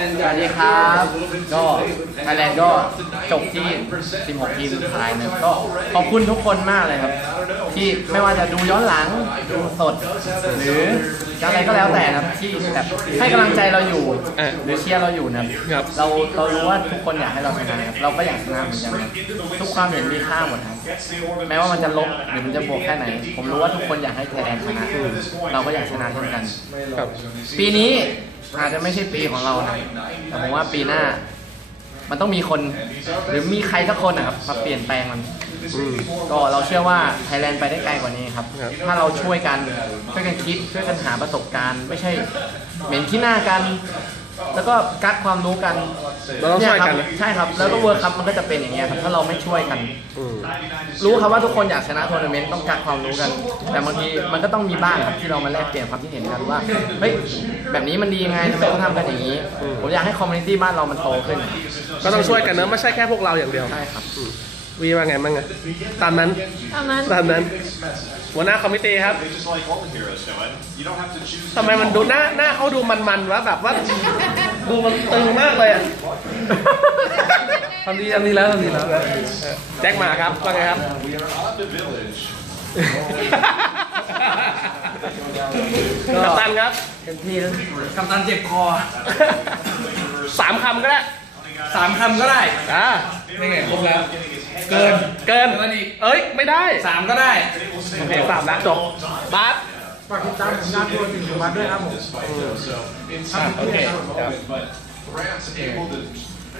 สวัสดีครับ ก็ไทยแลนด์ก็จบที่ 16 ทีมสุดท้ายนะก็ขอบคุณทุกคนมากเลยครับ ที่ไม่ว่าจะดูย้อนหลังดูสด หรืออะไรก็แล้วแต่นะครับที่แบบให้กำลังใจเราอยู่เออหรือเชียร์เราอยู่นะครับครับ เราเรารู้ว่าทุกคนอยากให้เราชนะครับเราก็อยากชนะเหมือนกันครับทุกความเห็นมีค่าหมดครับแม้ว่ามันจะลบหรือมันจะบวกแค่ไหน ผมรู้ว่าทุกคนอยากให้ไทยแลนด์ชนะเราก็อยากชนะเช่นกัน ครับ ปีนี้อาจจะไม่ใช่ปีของเรานะแต่ผมว่าปีหน้า มันต้องมีคน หรือมีใครสักคนนะครับมาเปลี่ยนแปลงมันอืม ก็เราเชื่อว่าไทยแลนด์ไปได้ไกลกว่านี้ครับครับ ถ้าเราช่วยกันช่วยกันคิดช่วยกันหาประสบการณ์ ไม่ใช่เหม็นขี้หน้ากัน แล้วก็กัดความรู้กันเราต้องช่วยกันเครับใช่ครับ แล้วก็เวิร์คคัพมันก็จะเป็นอย่างเงี้ยครับ ถ้าเราไม่ช่วยกันอืมรู้ครับว่าทุกคนอยากชนะทัวร์นาเมนต์ต้องการความรู้กัน แต่บางทีมันก็ต้องมีบ้างครับที่เรามาแลกเปลี่ยนความคิดเห็นกันว่า เฮ้ย แบบนี้มันดียังไงทำไมเขาทำกันอย่างนี้ ผมอยากให้คอมมูนิตี้บ้านเรามันโตขึ้น ก็ต้องช่วยกันเนอะไม่ใช่แค่พวกเราอย่างเดียว ใช่ครับอืม วีว่าไงบ้างอะตามนั้น ตามนั้น ตามนั้น หัวหน้าคอมมิตี้ครับทำไมมันดูหน้าหน้าเขาดูมันๆวะแบบว่า ดูมันตึงมากเลยอะทำดีทำดีแล้วทำดีแล้ว แจ็คมาครับว่าไงครับ กัปตันครับเต็มที่แล้วกำตันเจ็บคอสามคำก็ได้ สามคำก็ได้อ่านี่ไงครบแล้ว เกินเกินเกินอีกเอ้ย ไม่ได้ สามก็ได้ โอเคสามละจบบาสฝากติดตามผลงานตัวจริงของบัสด้วยครับผมโอเคครับ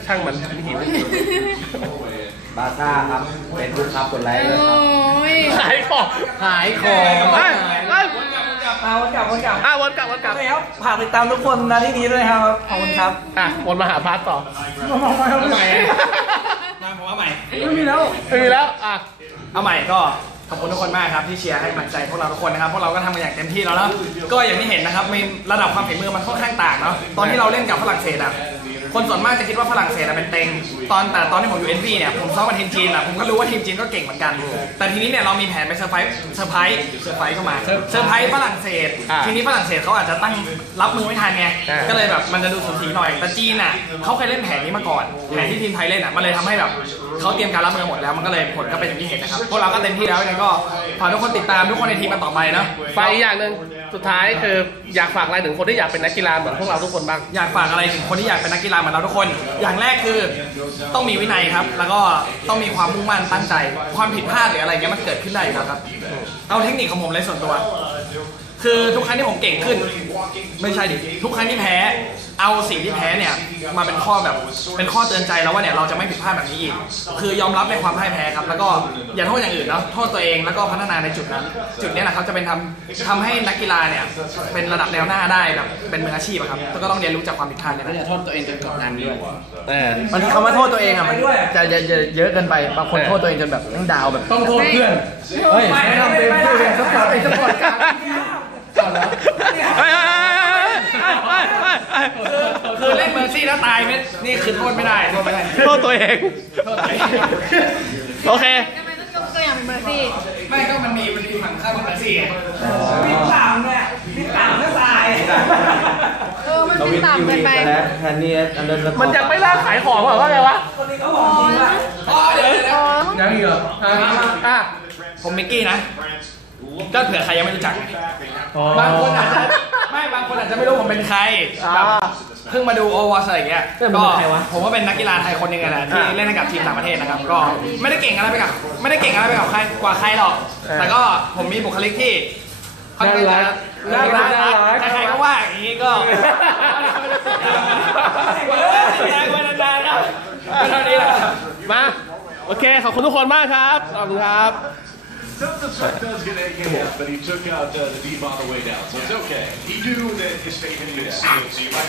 ช่างมันหิวบาซ่าครับเป็นลูกครับกดไลค์เลยครับยขายของ ขายของเฮ้ยเฮ้ย มาวันกลับวันกลับอะวนกลับวนกลับแล้วฝากติดตามทุกคนนะที่นี้ด้วยครับขอบคุณครับอะวนมาหาพาร์ทต่อมาใหม่เอาใหม่มาผมเอาใหม่ไม่มีแล้วไม่มีแล้วอะเอาใหม่ก็ขอบคุณทุกคนมากครับที่เชียร์ให้กำลังใจพวกเราทุกคนนะครับพวกเราก็ทำกันอย่างเต็มที่แล้วแล้วก็อย่างที่เห็นนะครับมีระดับความฝีมือมันค่อนข้างต่างเนาะตอนที่เราเล่นกับฝรั่งเศสอะ คนส่วนมากจะคิดว่าฝรั่งเศสอะเป็นเต็ง ตอนแต่ตอนที่ผมอยู่เอ็นวีเนี่ยผมซ้อมกับทีมจีนอะผมก็รู้ว่าทีมจีนก็เก่งเหมือนกัน แต่ทีนี้เนี่ยเรามีแผนไปเซอร์ไพรส์เซอร์ไพรส์เซอร์ไพรส์เข้ามาเซอร์ไพรส์ฝรั่งเศส อ่าทีนี้ฝรั่งเศสเขาอาจจะตั้งรับมือไม่ทันไงอ่า ก็เลยแบบมันจะดูสูสีหน่อยแต่จีนอะเขาเคยเล่นแผนนี้มาก่อนแผนที่ทีมไทยเล่นอะมันเลยทำให้แบบเขาเตรียมการรับมือหมดแล้วมันก็เลยผลก็เป็นอย่างที่เห็นนะครับพวกเราก็เต็มที่แล้วยังไงก็ฝากทุกคนติดตามทุกคนในทีมมาต่อไปนะไฟอีกอย่างหนึ่งสุดท้ายคืออยากฝากอะไรถึงคนที่อยากเป็นนักกีฬาเหมือนพวกเราทุกคนบ้าง อยากฝากอะไรถึงคนที่อยากเป็นนักกีฬาเหมือนเราทุกคน อย่างแรกคือต้องมีวินัยครับ แล้วก็ต้องมีความมุ่งมั่นตั้งใจ ความผิดพลาดหรืออะไรเงี้ยมันเกิดขึ้นได้อยู่แล้วครับ เอาเทคนิคของผมเลยส่วนตัว คือทุกครั้งที่ผมเก่งขึ้น ไม่ใช่ดิทุกครั้งที่แพ้ เอาสิ่งที่แพ้เนี่ยมาเป็นข้อแบบเป็นข้อเตือนใจแล้วว่าเนี่ยเราจะไม่ผิดพลาดแบบนี้อีก คือยอมรับในความพ่ายแพ้ครับ แล้วก็อย่าโทษอย่างอื่นเนาะโทษตัวเองแล้วก็พัฒนาในจุดนั้น จุดเนี้ยนะครับจะเป็นทำทำให้นักกีฬาเนี่ยเป็นระดับแนวหน้าได้แบบเป็นมืออาชีพอะครับแล้วก็ต้องเรียนรู้จากความผิดพลาดเนี่ยก็อย่าโทษตัวเองจนกดดันด้วยเออบางทีคำว่าโทษตัวเองอะมันจะเยอะเยอะเยอะเกินไปบางคนโทษตัวเองจนแบบนั่งดาวแบบต้องโทษเพื่อนเฮ้ยไม่ทำเป็นพูดเป็นสปอร์ตไอ้สปอร์ตการเฮ้ย คือเล่นเมอร์ซี่แล้วตายไม่นี่คือโทษไม่ได้โทษไม่ได้โทษตัวเอง โทษตัวเองโอเคทำไมต้องยกตัวอย่างเป็นเมอร์ซี่ ไม่ก็มันมีมันมีฝั่งข้ามเมอร์ซี่ไงมีสามเนี่ยมีสามก็ตายเออมันเป็นต่ำเกินไปแทนนี่อันเดอร์มันยังไม่ลิกขายของหรอว่าไงวะอ๋ออ๋อเดี๋ยวเดี๋ยวเดี๋ยวอ๋อยังอีกเหรออะอะผมมิกกี้นะก็เผื่อใครยังไม่รู้จัก บางคนอาจจะ อาจจะไม่รู้ผมเป็นใครแบบเพิ่งมาดูโอวอสอะไรอย่างเงี้ยก็ผมว่าเป็นนักกีฬาไทยคนหนึ่งอะนะที่เล่นให้กับทีมต่างประเทศนะครับ ก็ไม่ได้เก่งอะไรไปกับไม่ได้เก่งอะไรไปกับใครกว่าใครหรอก แต่ก็ผมมีบุคลิกที่ค่อนข้างจะน่ารักใครๆก็ว่าอย่างนี้ก็แรงวันนานๆครับก็เท่านี้แหละมา โอเค ขอบคุณทุกคนมากครับ ขอบคุณครับ The puck does get a hit, but he took out uh, the deep on the way down, so it's okay. He knew that his had been sealed, so you might